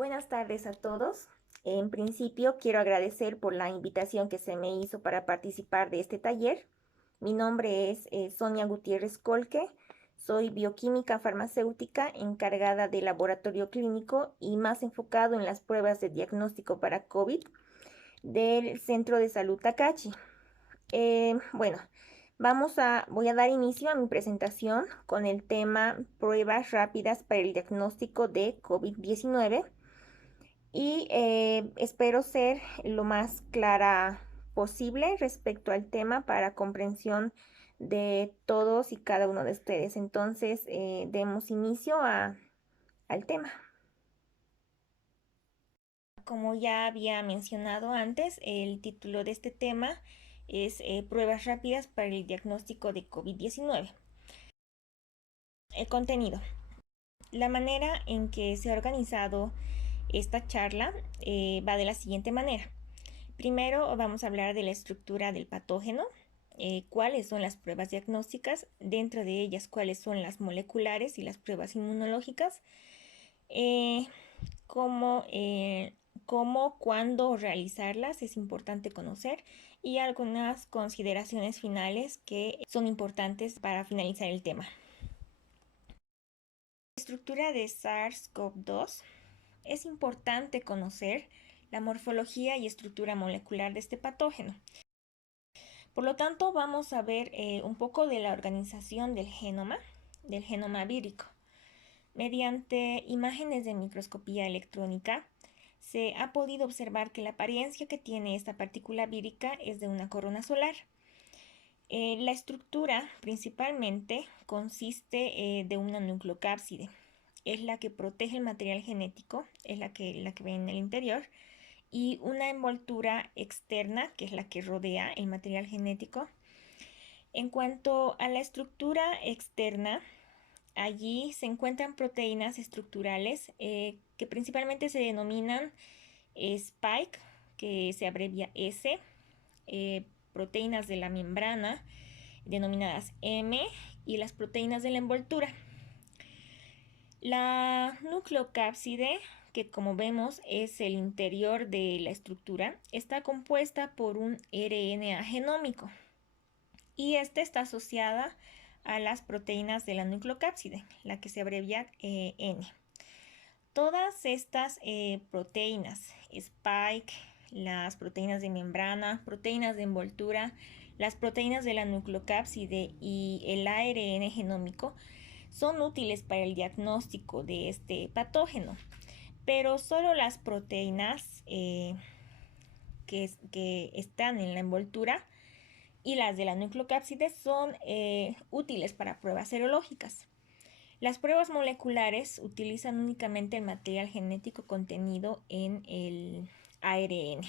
Buenas tardes a todos. En principio, quiero agradecer por la invitación que se me hizo para participar de este taller. Mi nombre es Sonia Gutiérrez Colque. Soy bioquímica farmacéutica encargada de laboratorio clínico y más enfocado en las pruebas de diagnóstico para COVID del Centro de Salud Tacachi. Bueno, voy a dar inicio a mi presentación con el tema pruebas rápidas para el diagnóstico de COVID-19 y espero ser lo más clara posible respecto al tema para comprensión de todos y cada uno de ustedes. Entonces, demos inicio al tema. Como ya había mencionado antes, el título de este tema es Pruebas rápidas para el diagnóstico de COVID-19. El contenido. La manera en que se ha organizado esta charla va de la siguiente manera. Primero vamos a hablar de la estructura del patógeno, cuáles son las pruebas diagnósticas, dentro de ellas cuáles son las moleculares y las pruebas inmunológicas, cómo, cuándo realizarlas es importante conocer y algunas consideraciones finales que son importantes para finalizar el tema. La estructura de SARS-CoV-2 es importante conocer la morfología y estructura molecular de este patógeno. Por lo tanto, vamos a ver un poco de la organización del genoma vírico. Mediante imágenes de microscopía electrónica, se ha podido observar que la apariencia que tiene esta partícula vírica es de una corona solar. La estructura principalmente consiste de una nucleocápside. Es la que protege el material genético, es la que ve en el interior, y una envoltura externa, que es la que rodea el material genético. En cuanto a la estructura externa, allí se encuentran proteínas estructurales que principalmente se denominan spike, que se abrevia S, proteínas de la membrana, denominadas M, y las proteínas de la envoltura. La nucleocápside, que como vemos es el interior de la estructura, está compuesta por un RNA genómico y esta está asociada a las proteínas de la nucleocápside, la que se abrevia N. Todas estas proteínas, spike, las proteínas de membrana, proteínas de envoltura, las proteínas de la nucleocápside y el ARN genómico son útiles para el diagnóstico de este patógeno, pero solo las proteínas que están en la envoltura y las de la nucleocápside son útiles para pruebas serológicas. Las pruebas moleculares utilizan únicamente el material genético contenido en el ARN.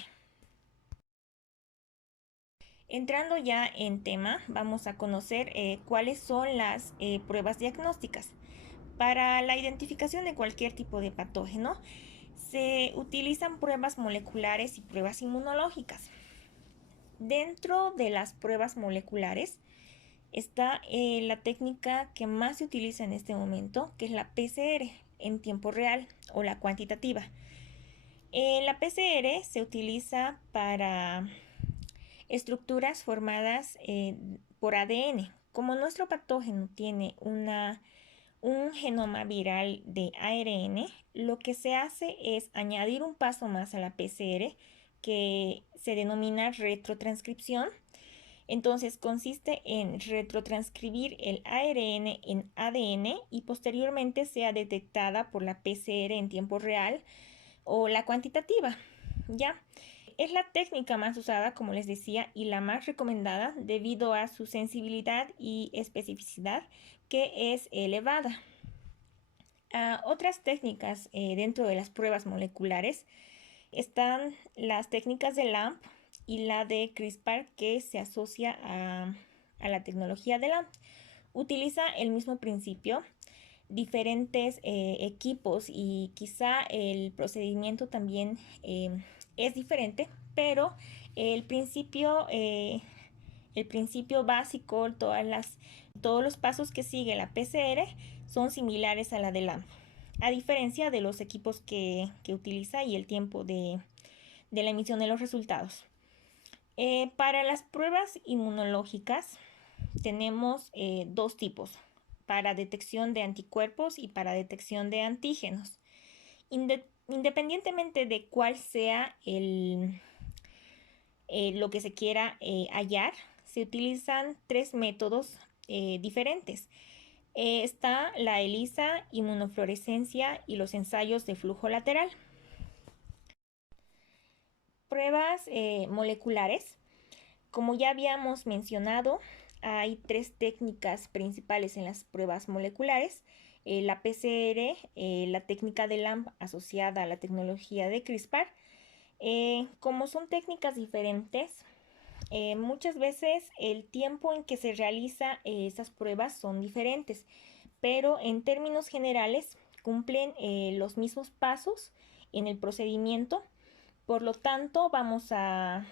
Entrando ya en tema, vamos a conocer cuáles son las pruebas diagnósticas. Para la identificación de cualquier tipo de patógeno, se utilizan pruebas moleculares y pruebas inmunológicas. Dentro de las pruebas moleculares está la técnica que más se utiliza en este momento, que es la PCR en tiempo real o la cuantitativa. La PCR se utiliza para estructuras formadas por ADN. Como nuestro patógeno tiene un genoma viral de ARN, lo que se hace es añadir un paso más a la PCR que se denomina retrotranscripción. Entonces consiste en retrotranscribir el ARN en ADN y posteriormente sea detectada por la PCR en tiempo real o la cuantitativa. ¿Ya? Es la técnica más usada, como les decía, y la más recomendada debido a su sensibilidad y especificidad, que es elevada. Otras técnicas dentro de las pruebas moleculares están las técnicas de LAMP y la de CRISPR, que se asocia a la tecnología de LAMP. Utiliza el mismo principio, diferentes equipos y quizá el procedimiento también es diferente, pero el principio básico, todos los pasos que sigue la PCR son similares a la de LAMP. a diferencia de los equipos que utiliza y el tiempo de la emisión de los resultados. Para las pruebas inmunológicas tenemos dos tipos, para detección de anticuerpos y para detección de antígenos. Independientemente de cuál sea lo que se quiera hallar, se utilizan tres métodos diferentes. Está la ELISA, inmunofluorescencia y los ensayos de flujo lateral. Pruebas moleculares. Como ya habíamos mencionado, hay tres técnicas principales en las pruebas moleculares. La PCR, la técnica de LAMP asociada a la tecnología de CRISPR. Como son técnicas diferentes, muchas veces el tiempo en que se realiza esas pruebas son diferentes, pero en términos generales cumplen los mismos pasos en el procedimiento. Por lo tanto, vamos a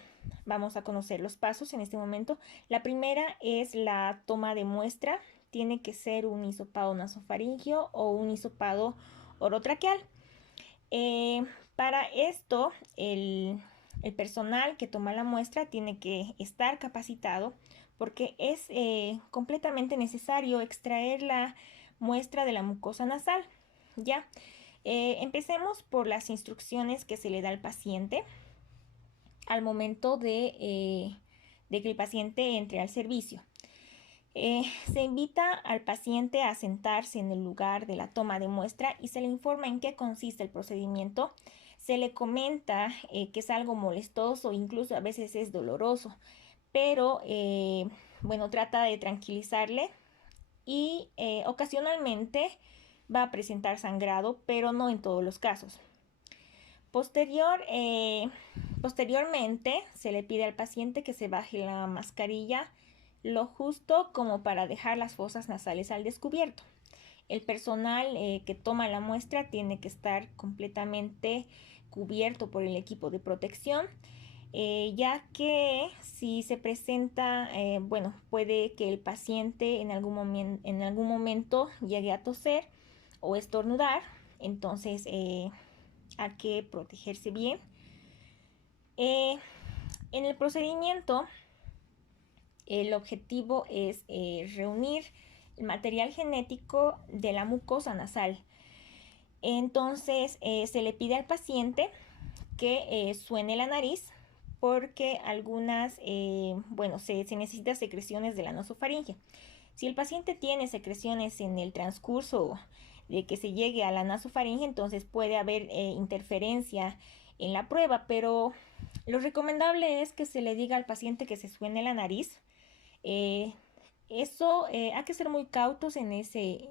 conocer los pasos en este momento. La primera es la toma de muestra. Tiene que ser un hisopado nasofaríngeo o un hisopado orotraqueal. Para esto, el personal que toma la muestra tiene que estar capacitado porque es completamente necesario extraer la muestra de la mucosa nasal. ¿Ya? Empecemos por las instrucciones que se le da al paciente al momento de que el paciente entre al servicio. Se invita al paciente a sentarse en el lugar de la toma de muestra y se le informa en qué consiste el procedimiento. Se le comenta que es algo molestoso, incluso a veces es doloroso, pero bueno, trata de tranquilizarle y ocasionalmente va a presentar sangrado, pero no en todos los casos. Posteriormente se le pide al paciente que se baje la mascarilla lo justo como para dejar las fosas nasales al descubierto. El personal que toma la muestra tiene que estar completamente cubierto por el equipo de protección, ya que si se presenta, bueno, puede que el paciente en algún momento llegue a toser o estornudar, entonces hay que protegerse bien. En el procedimiento, el objetivo es reunir el material genético de la mucosa nasal. Entonces se le pide al paciente que suene la nariz porque algunas, bueno, se necesita secreciones de la nasofaringe. Si el paciente tiene secreciones en el transcurso de que se llegue a la nasofaringe, entonces puede haber interferencia en la prueba, pero lo recomendable es que se le diga al paciente que se suene la nariz. Eso hay que ser muy cautos en ese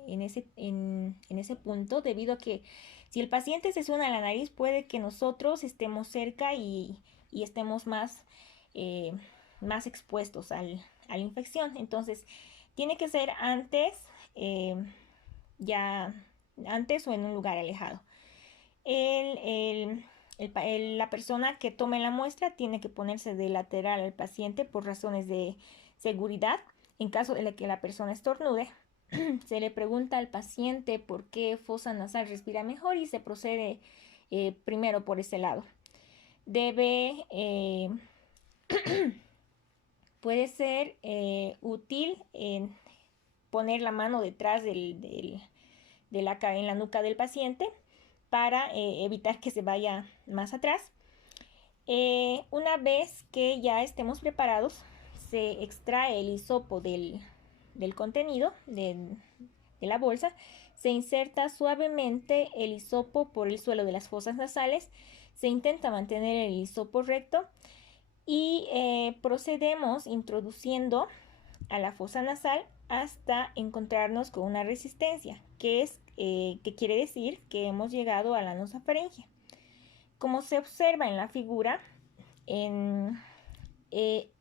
punto, debido a que si el paciente se suena la nariz, puede que nosotros estemos cerca y estemos más expuestos a la infección. Entonces, tiene que ser antes, antes o en un lugar alejado. La persona que tome la muestra tiene que ponerse de lateral al paciente por razones de seguridad. En caso de que la persona estornude, se le pregunta al paciente por qué fosa nasal respira mejor y se procede primero por ese lado. Puede ser útil poner la mano detrás en la nuca del paciente para evitar que se vaya más atrás. Una vez que ya estemos preparados, se extrae el hisopo del contenido de la bolsa, se inserta suavemente el hisopo por el suelo de las fosas nasales, se intenta mantener el hisopo recto y procedemos introduciendo a la fosa nasal hasta encontrarnos con una resistencia, que quiere decir que hemos llegado a la nasofaringe. Como se observa en la figura,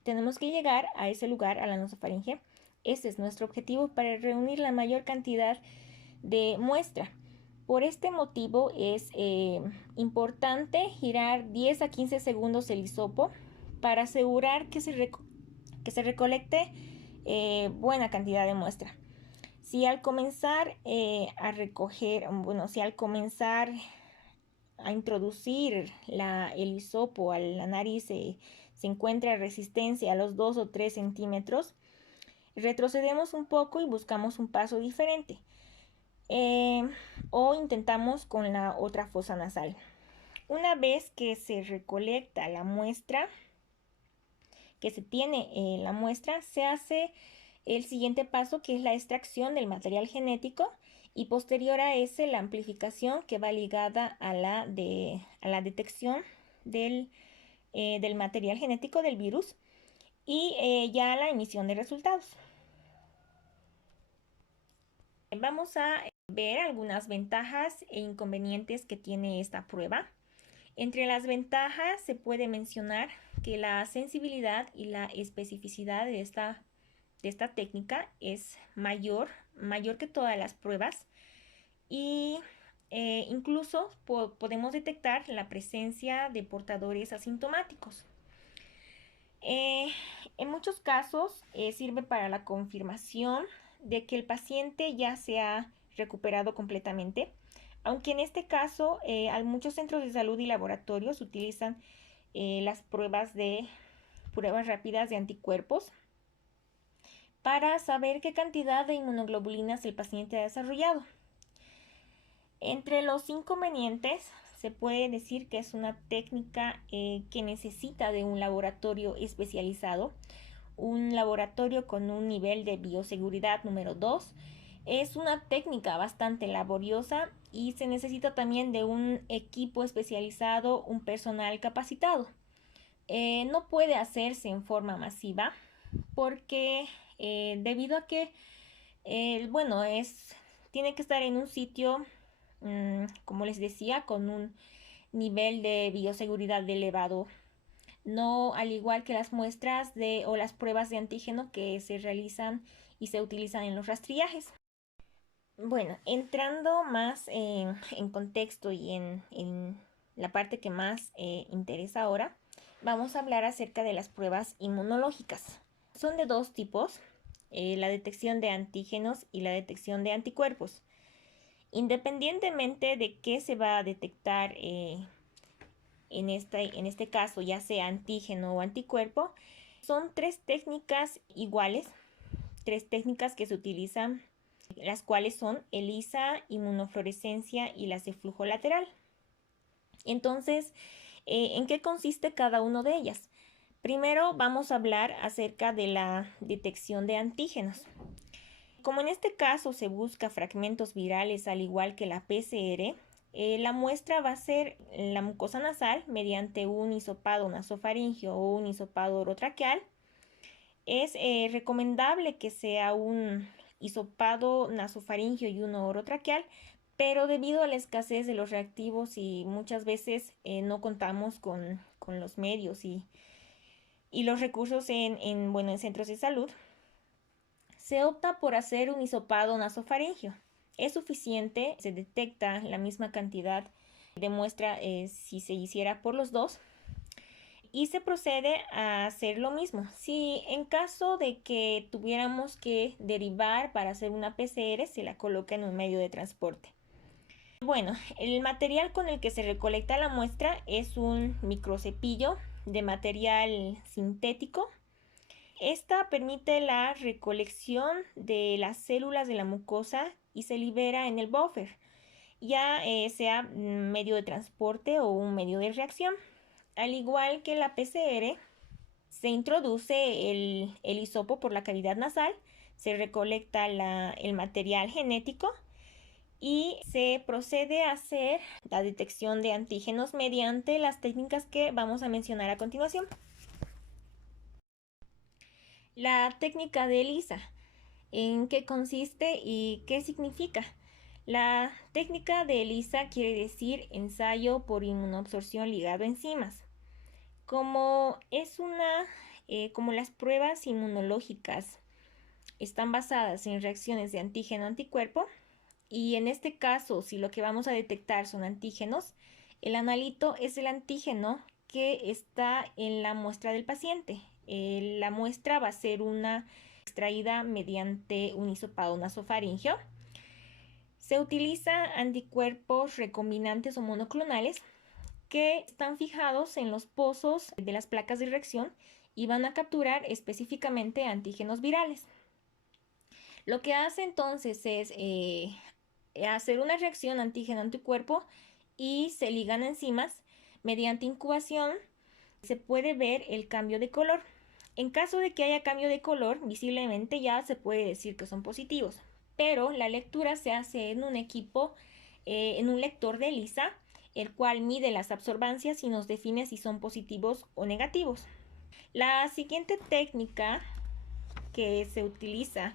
tenemos que llegar a ese lugar, a la nasofaringe. Ese es nuestro objetivo para reunir la mayor cantidad de muestra. Por este motivo es importante girar 10 a 15 segundos el hisopo para asegurar que se recolecte buena cantidad de muestra. Si al comenzar a recoger, bueno, si al comenzar a introducir el hisopo a la nariz se encuentra resistencia a los 2 o 3 centímetros, retrocedemos un poco y buscamos un paso diferente. O intentamos con la otra fosa nasal. Una vez que se recolecta la muestra, que se tiene la muestra, se hace el siguiente paso, que es la extracción del material genético, y posterior a ese la amplificación, que va ligada a la detección del material genético del virus, y ya la emisión de resultados. Vamos a ver algunas ventajas e inconvenientes que tiene esta prueba. Entre las ventajas se puede mencionar que la sensibilidad y la especificidad de esta técnica es mayor que todas las pruebas, y incluso podemos detectar la presencia de portadores asintomáticos. En muchos casos sirve para la confirmación de que el paciente ya se ha recuperado completamente, aunque en este caso muchos centros de salud y laboratorios utilizan las pruebas rápidas de anticuerpos para saber qué cantidad de inmunoglobulinas el paciente ha desarrollado. Entre los inconvenientes se puede decir que es una técnica que necesita de un laboratorio especializado, un laboratorio con un nivel de bioseguridad número 2. Es una técnica bastante laboriosa y se necesita también de un equipo especializado, un personal capacitado. No puede hacerse en forma masiva porque debido a que tiene que estar en un sitio, como les decía, con un nivel de bioseguridad elevado, no al igual que las muestras o las pruebas de antígeno que se realizan y se utilizan en los rastrillajes. Bueno, entrando más en contexto y en la parte que más interesa ahora, vamos a hablar acerca de las pruebas inmunológicas. Son de dos tipos, la detección de antígenos y la detección de anticuerpos. Independientemente de qué se va a detectar en este caso, ya sea antígeno o anticuerpo, son tres técnicas iguales, tres técnicas que se utilizan, las cuales son ELISA, inmunofluorescencia y láser flujo lateral. Entonces, ¿en qué consiste cada una de ellas? Primero vamos a hablar acerca de la detección de antígenos. Como en este caso se busca fragmentos virales al igual que la PCR, la muestra va a ser la mucosa nasal mediante un hisopado nasofaringeo o un hisopado orotraqueal. Es recomendable que sea un hisopado nasofaringeo y uno orotraqueal, pero debido a la escasez de los reactivos y muchas veces no contamos con los medios y los recursos en centros de salud, se opta por hacer un hisopado nasofaringeo. Es suficiente, se detecta la misma cantidad de muestra si se hiciera por los dos, y se procede a hacer lo mismo. Si en caso de que tuviéramos que derivar para hacer una PCR, se la coloca en un medio de transporte. Bueno, el material con el que se recolecta la muestra es un microcepillo de material sintético. Esta permite la recolección de las células de la mucosa y se libera en el buffer, ya sea medio de transporte o un medio de reacción. Al igual que la PCR, se introduce el hisopo por la cavidad nasal, se recolecta el material genético y se procede a hacer la detección de antígenos mediante las técnicas que vamos a mencionar a continuación. La técnica de ELISA, ¿en qué consiste y qué significa? La técnica de ELISA quiere decir ensayo por inmunoabsorción ligado a enzimas. Como las pruebas inmunológicas están basadas en reacciones de antígeno-anticuerpo, y en este caso, si lo que vamos a detectar son antígenos, el analito es el antígeno que está en la muestra del paciente. La muestra va a ser una extraída mediante un hisopado nasofaringeo. Se utiliza anticuerpos recombinantes o monoclonales que están fijados en los pozos de las placas de reacción y van a capturar específicamente antígenos virales. Lo que hace entonces es hacer una reacción antígeno-anticuerpo y se ligan enzimas. Mediante incubación se puede ver el cambio de color. En caso de que haya cambio de color, visiblemente ya se puede decir que son positivos, pero la lectura se hace en un equipo, en un lector de ELISA, el cual mide las absorbancias y nos define si son positivos o negativos. La siguiente técnica que se utiliza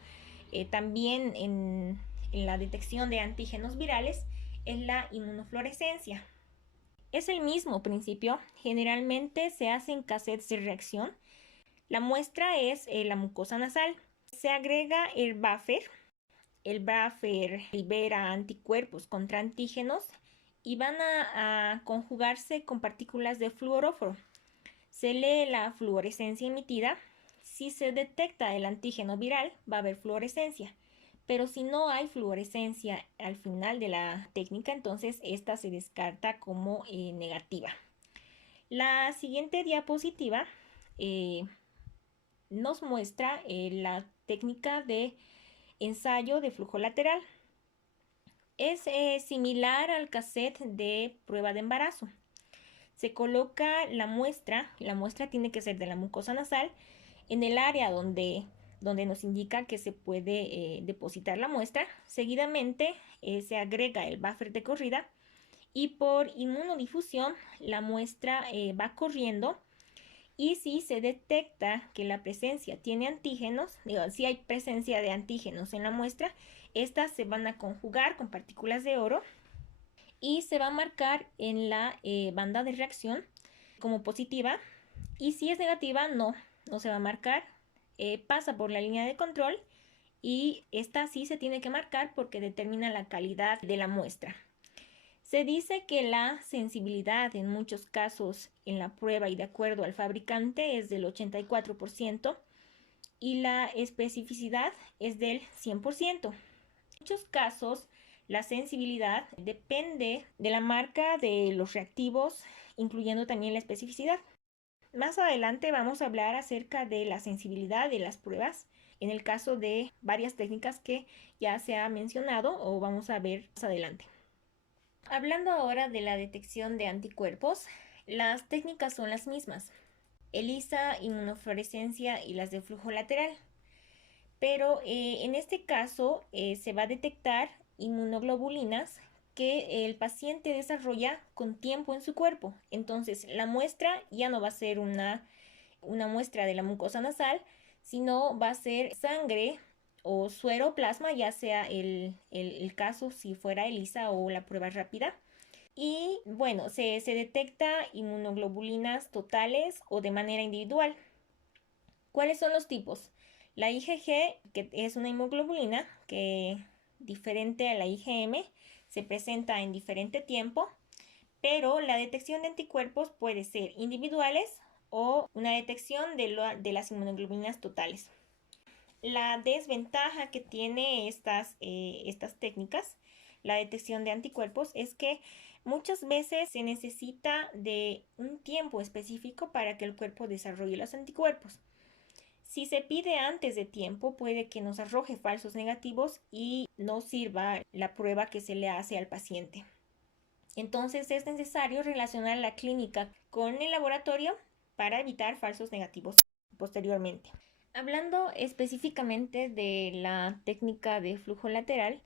también en la detección de antígenos virales es la inmunofluorescencia. Es el mismo principio, generalmente se hacen cassettes de reacción. La muestra es la mucosa nasal. Se agrega el buffer. El buffer libera anticuerpos contra antígenos y van a conjugarse con partículas de fluoróforo. Se lee la fluorescencia emitida. Si se detecta el antígeno viral, va a haber fluorescencia. Pero si no hay fluorescencia al final de la técnica, entonces esta se descarta como negativa. La siguiente diapositiva nos muestra la técnica de ensayo de flujo lateral. Es similar al cassette de prueba de embarazo. Se coloca la muestra tiene que ser de la mucosa nasal, en el área donde nos indica que se puede depositar la muestra. Seguidamente se agrega el buffer de corrida y por inmunodifusión la muestra va corriendo, y si se detecta que la presencia tiene antígenos, si hay presencia de antígenos en la muestra, estas se van a conjugar con partículas de oro y se va a marcar en la banda de reacción como positiva, y si es negativa no se va a marcar, pasa por la línea de control y esta sí se tiene que marcar porque determina la calidad de la muestra. Se dice que la sensibilidad en muchos casos en la prueba y de acuerdo al fabricante es del 84% y la especificidad es del 100%. En muchos casos la sensibilidad depende de la marca de los reactivos, incluyendo también la especificidad. Más adelante vamos a hablar acerca de la sensibilidad de las pruebas en el caso de varias técnicas que ya se ha mencionado o vamos a ver más adelante. Hablando ahora de la detección de anticuerpos, las técnicas son las mismas: ELISA, inmunofluorescencia y las de flujo lateral. Pero en este caso se va a detectar inmunoglobulinas que el paciente desarrolla con tiempo en su cuerpo. Entonces la muestra ya no va a ser una muestra de la mucosa nasal, sino va a ser sangre o suero plasma, ya sea el caso si fuera ELISA o la prueba rápida. Y bueno, se detecta inmunoglobulinas totales o de manera individual. ¿Cuáles son los tipos? La IgG, que es una inmunoglobulina que, diferente a la IgM, se presenta en diferente tiempo, pero la detección de anticuerpos puede ser individuales o una detección de las inmunoglobulinas totales. La desventaja que tiene estas técnicas, la detección de anticuerpos, es que muchas veces se necesita de un tiempo específico para que el cuerpo desarrolle los anticuerpos. Si se pide antes de tiempo, puede que nos arroje falsos negativos y no sirva la prueba que se le hace al paciente. Entonces es necesario relacionar la clínica con el laboratorio para evitar falsos negativos posteriormente. Hablando específicamente de la técnica de flujo lateral,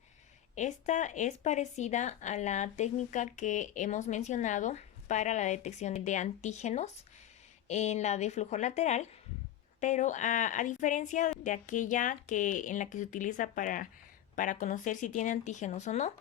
esta es parecida a la técnica que hemos mencionado para la detección de antígenos en la de flujo lateral, pero a diferencia de aquella en la que se utiliza para conocer si tiene antígenos o no,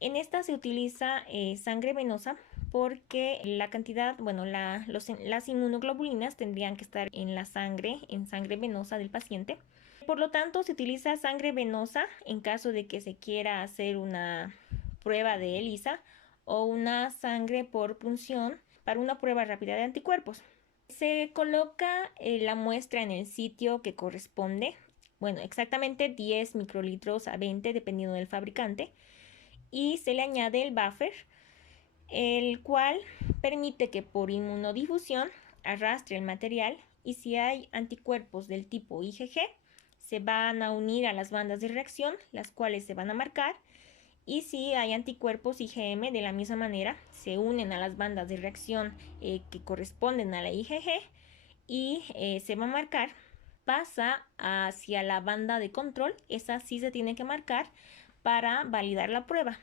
en esta se utiliza sangre venosa porque la cantidad, bueno, las inmunoglobulinas tendrían que estar en sangre venosa del paciente. Por lo tanto, se utiliza sangre venosa en caso de que se quiera hacer una prueba de ELISA o una sangre por punción para una prueba rápida de anticuerpos. Se coloca la muestra en el sitio que corresponde. bueno, exactamente 10 microlitros a 20 dependiendo del fabricante, y se le añade el buffer, el cual permite que por inmunodifusión arrastre el material, y si hay anticuerpos del tipo IgG, se van a unir a las bandas de reacción, las cuales se van a marcar, y si hay anticuerpos IgM, de la misma manera se unen a las bandas de reacción que corresponden a la IgG, y se va a marcar. Pasa hacia la banda de control, esa sí se tiene que marcar para validar la prueba.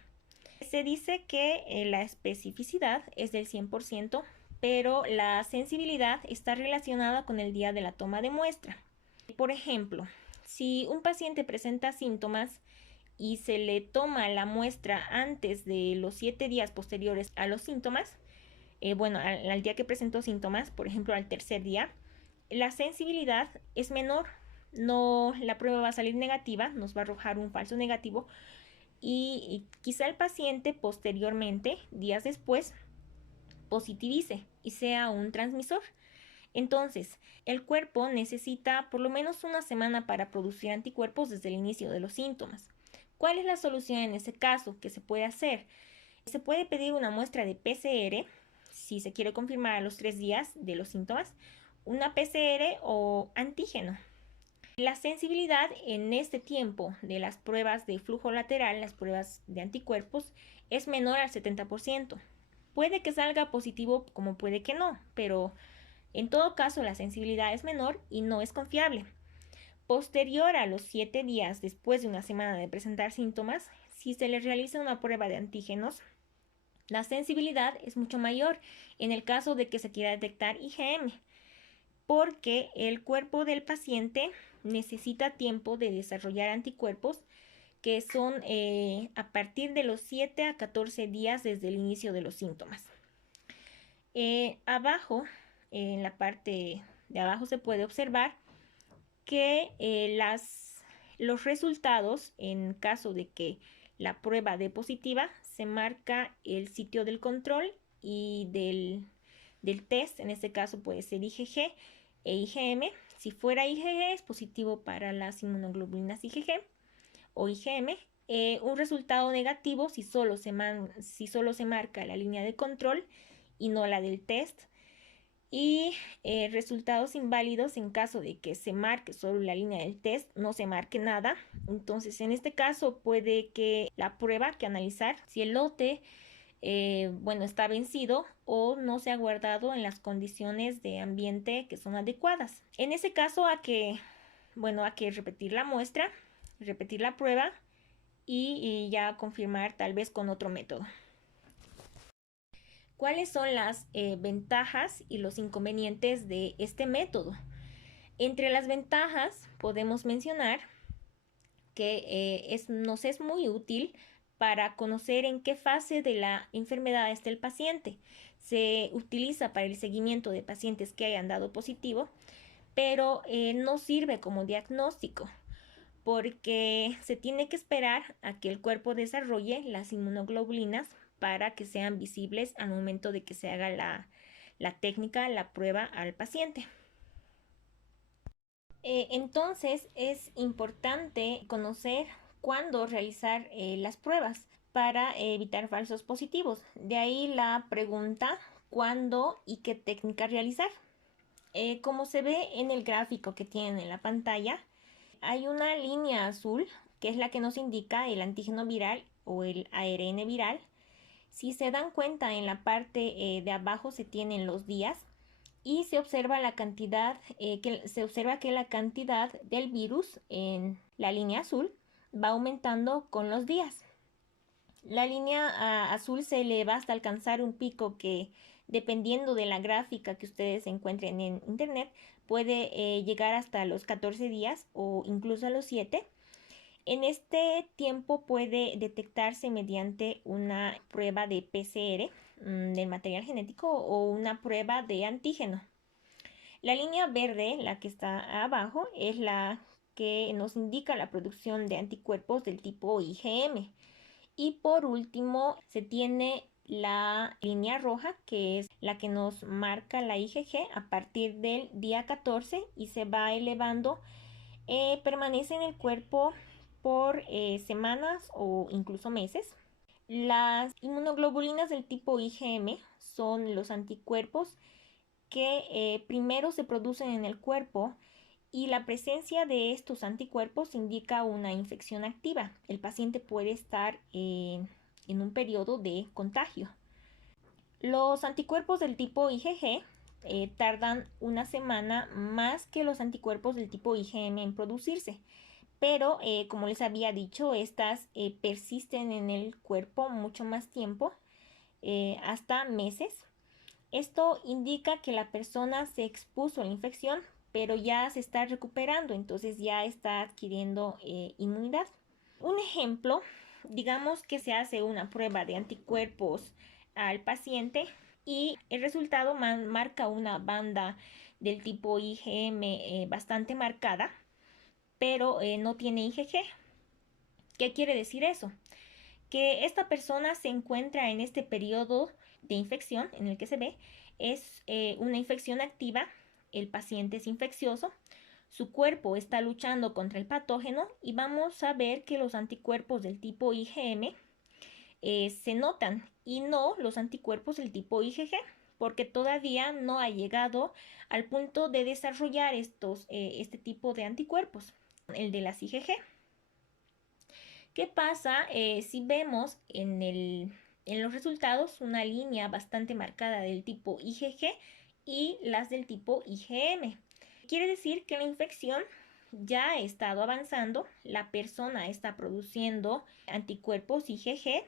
Se dice que la especificidad es del 100%, pero la sensibilidad está relacionada con el día de la toma de muestra. Por ejemplo, si un paciente presenta síntomas y se le toma la muestra antes de los 7 días posteriores a los síntomas, bueno, al día que presentó síntomas, por ejemplo, al tercer día, la sensibilidad es menor. No, la prueba va a salir negativa, nos va a arrojar un falso negativo, y quizá el paciente posteriormente, días después, positivice y sea un transmisor. Entonces, el cuerpo necesita por lo menos una semana para producir anticuerpos desde el inicio de los síntomas. ¿Cuál es la solución en ese caso? ¿Qué se puede hacer? Se puede pedir una muestra de PCR si se quiere confirmar a los 3 días de los síntomas, una PCR o antígeno. La sensibilidad en este tiempo de las pruebas de flujo lateral, las pruebas de anticuerpos, es menor al 70%. Puede que salga positivo como puede que no, pero en todo caso la sensibilidad es menor y no es confiable. Posterior a los 7 días después de una semana de presentar síntomas, si se le realiza una prueba de antígenos, la sensibilidad es mucho mayor en el caso de que se quiera detectar IgM, porque el cuerpo del paciente necesita tiempo de desarrollar anticuerpos que son a partir de los 7 a 14 días desde el inicio de los síntomas. Abajo, en la parte de abajo se puede observar que los resultados, en caso de que la prueba dé positiva, se marca el sitio del control y del test. En este caso puede ser IgG e IgM. Si fuera IgG es positivo para las inmunoglobulinas IgG o IgM. Un resultado negativo si solo se marca la línea de control y no la del test. Y resultados inválidos en caso de que se marque solo la línea del test, no se marque nada. Entonces, en este caso puede que la prueba que analizar si el lote está vencido o no se ha guardado en las condiciones de ambiente que son adecuadas. En ese caso hay que repetir la muestra, repetir la prueba y ya confirmar tal vez con otro método. ¿Cuáles son las ventajas y los inconvenientes de este método? Entre las ventajas podemos mencionar que nos es muy útil para conocer en qué fase de la enfermedad está el paciente. Se utiliza para el seguimiento de pacientes que hayan dado positivo, pero no sirve como diagnóstico, porque se tiene que esperar a que el cuerpo desarrolle las inmunoglobulinas para que sean visibles al momento de que se haga la técnica, la prueba al paciente. Entonces es importante conocer cuándo realizar las pruebas para evitar falsos positivos. De ahí la pregunta, ¿cuándo y qué técnica realizar? Como se ve en el gráfico que tienen en la pantalla, hay una línea azul que es la que nos indica el antígeno viral o el ARN viral. Si se dan cuenta, en la parte de abajo se tienen los días y se observa que la cantidad del virus en la línea azul va aumentando con los días. La línea azul se eleva hasta alcanzar un pico que, dependiendo de la gráfica que ustedes encuentren en internet, puede llegar hasta los 14 días o incluso a los 7. En este tiempo puede detectarse mediante una prueba de PCR del material genético o una prueba de antígeno. La línea verde, la que está abajo, es la que nos indica la producción de anticuerpos del tipo IgM. Y por último se tiene la línea roja, que es la que nos marca la IgG a partir del día 14 y se va elevando permanece en el cuerpo por semanas o incluso meses. Las inmunoglobulinas del tipo IgM son los anticuerpos que primero se producen en el cuerpo y la presencia de estos anticuerpos indica una infección activa. El paciente puede estar en un periodo de contagio. Los anticuerpos del tipo IgG tardan una semana más que los anticuerpos del tipo IgM en producirse, pero como les había dicho, estas persisten en el cuerpo mucho más tiempo, hasta meses. Esto indica que la persona se expuso a la infección, pero ya se está recuperando, entonces ya está adquiriendo inmunidad. Un ejemplo, digamos que se hace una prueba de anticuerpos al paciente y el resultado marca una banda del tipo IgM bastante marcada, pero no tiene IgG. ¿Qué quiere decir eso? Que esta persona se encuentra en este periodo de infección en el que se ve, es una infección activa, el paciente es infeccioso, su cuerpo está luchando contra el patógeno y vamos a ver que los anticuerpos del tipo IgM se notan y no los anticuerpos del tipo IgG, porque todavía no ha llegado al punto de desarrollar este tipo de anticuerpos, el de las IgG. ¿Qué pasa si vemos en los resultados una línea bastante marcada del tipo IgG y las del tipo IgM? Quiere decir que la infección ya ha estado avanzando, la persona está produciendo anticuerpos IgG,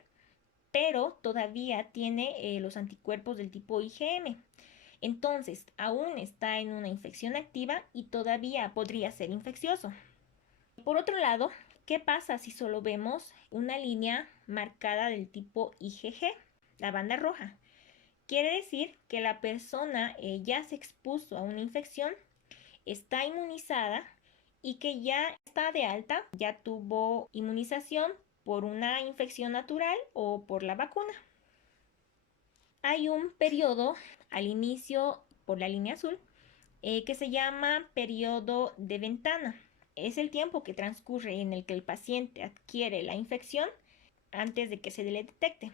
pero todavía tiene los anticuerpos del tipo IgM. Entonces, aún está en una infección activa y todavía podría ser infeccioso. Por otro lado, ¿qué pasa si solo vemos una línea marcada del tipo IgG, la banda roja? Quiere decir que la persona ya se expuso a una infección, está inmunizada y que ya está de alta, ya tuvo inmunización por una infección natural o por la vacuna. Hay un periodo al inicio por la línea azul que se llama periodo de ventana. Es el tiempo que transcurre en el que el paciente adquiere la infección antes de que se le detecte.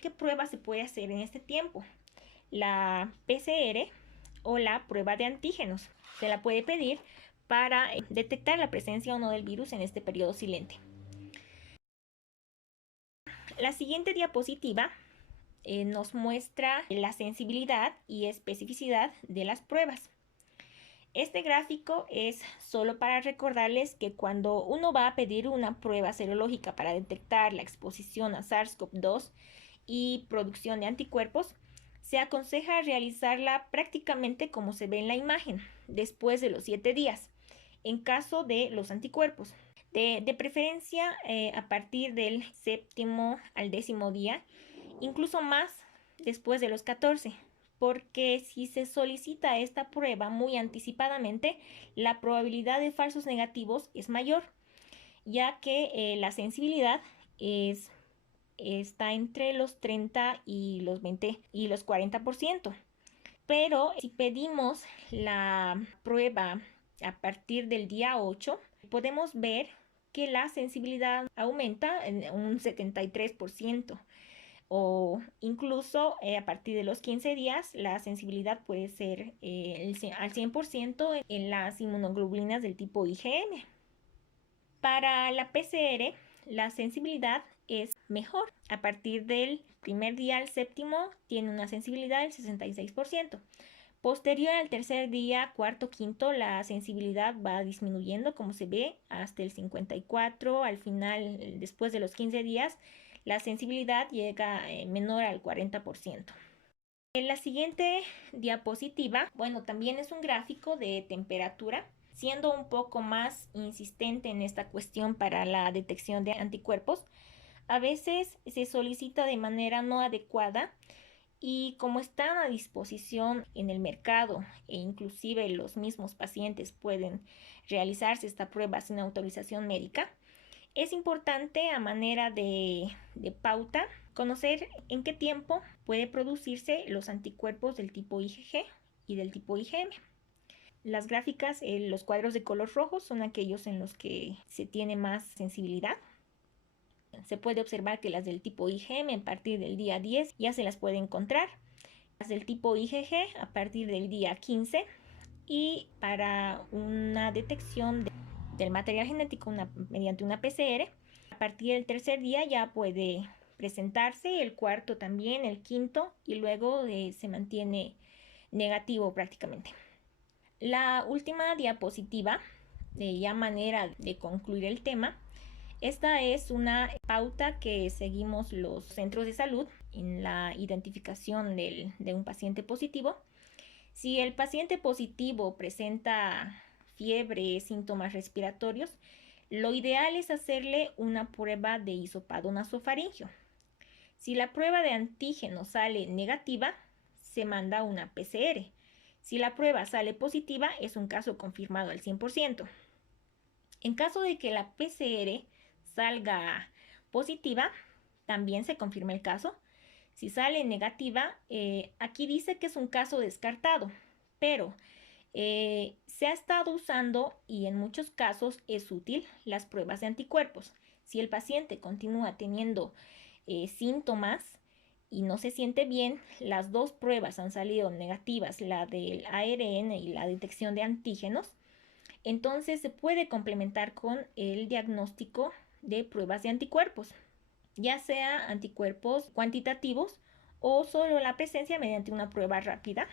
¿Qué prueba se puede hacer en este tiempo? La PCR o la prueba de antígenos. Se la puede pedir para detectar la presencia o no del virus en este periodo silente. La siguiente diapositiva nos muestra la sensibilidad y especificidad de las pruebas. Este gráfico es solo para recordarles que cuando uno va a pedir una prueba serológica para detectar la exposición a SARS-CoV-2 y producción de anticuerpos, se aconseja realizarla prácticamente como se ve en la imagen, después de los 7 días, en caso de los anticuerpos. De preferencia a partir del 7º al 10º día, incluso más después de los 14, porque si se solicita esta prueba muy anticipadamente, la probabilidad de falsos negativos es mayor, ya que la sensibilidad está entre los 30 y los 20 y los 40%. Pero si pedimos la prueba a partir del día 8, podemos ver que la sensibilidad aumenta en un 73%. O incluso a partir de los 15 días la sensibilidad puede ser al 100% en las inmunoglobulinas del tipo IgM. Para la PCR, la sensibilidad es mejor. A partir del primer día al 7º tiene una sensibilidad del 66%. Posterior al tercer día, cuarto, quinto, la sensibilidad va disminuyendo, como se ve, hasta el 54%. Al final, después de los 15 días, la sensibilidad llega menor al 40%. En la siguiente diapositiva, bueno, también es un gráfico de temperatura, siendo un poco más insistente en esta cuestión para la detección de anticuerpos. A veces se solicita de manera no adecuada y como están a disposición en el mercado e inclusive los mismos pacientes pueden realizarse esta prueba sin autorización médica, es importante a manera de pauta conocer en qué tiempo puede producirse los anticuerpos del tipo IgG y del tipo IgM. Las gráficas, los cuadros de color rojo son aquellos en los que se tiene más sensibilidad. Se puede observar que las del tipo IgM a partir del día 10 ya se las puede encontrar. Las del tipo IgG a partir del día 15. Y para una detección del material genético mediante una PCR, a partir del tercer día ya puede presentarse, el cuarto también, el quinto, y luego se mantiene negativo prácticamente. La última diapositiva, de ya manera de concluir el tema, esta es una pauta que seguimos los centros de salud en la identificación de un paciente positivo. Si el paciente positivo presenta fiebre, síntomas respiratorios, lo ideal es hacerle una prueba de hisopado nasofaringeo. Si la prueba de antígeno sale negativa, se manda una PCR. Si la prueba sale positiva, es un caso confirmado al 100%. En caso de que la PCR salga positiva, también se confirma el caso. Si sale negativa, aquí dice que es un caso descartado, pero se ha estado usando y en muchos casos es útil las pruebas de anticuerpos. Si el paciente continúa teniendo síntomas y no se siente bien, las dos pruebas han salido negativas, la del ARN y la detección de antígenos, entonces se puede complementar con el diagnóstico de pruebas de anticuerpos, ya sea anticuerpos cuantitativos o solo la presencia mediante una prueba rápida.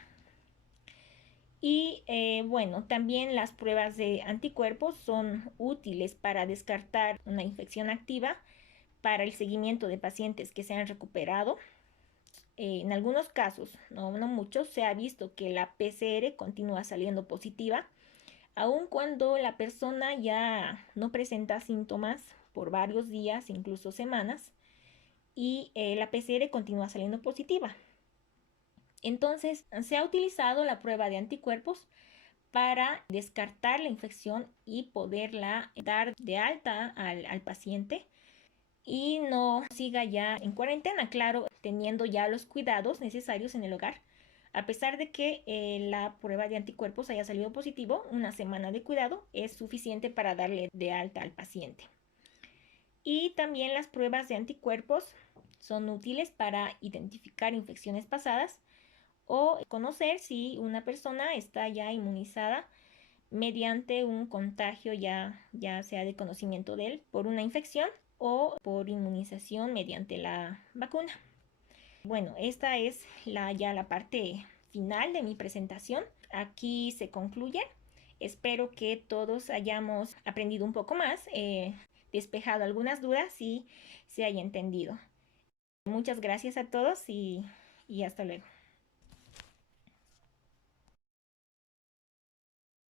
Y bueno, también las pruebas de anticuerpos son útiles para descartar una infección activa, para el seguimiento de pacientes que se han recuperado. En algunos casos, no muchos, se ha visto que la PCR continúa saliendo positiva, aun cuando la persona ya no presenta síntomas por varios días, incluso semanas, y la PCR continúa saliendo positiva. Entonces, se ha utilizado la prueba de anticuerpos para descartar la infección y poderla dar de alta al paciente y no siga ya en cuarentena, claro, teniendo ya los cuidados necesarios en el hogar. A pesar de que la prueba de anticuerpos haya salido positivo, una semana de cuidado es suficiente para darle de alta al paciente. Y también las pruebas de anticuerpos son útiles para identificar infecciones pasadas o conocer si una persona está ya inmunizada mediante un contagio ya sea de conocimiento de él por una infección o por inmunización mediante la vacuna. Bueno, esta es ya la parte final de mi presentación. Aquí se concluye. Espero que todos hayamos aprendido un poco más, despejado algunas dudas y se haya entendido. Muchas gracias a todos y hasta luego.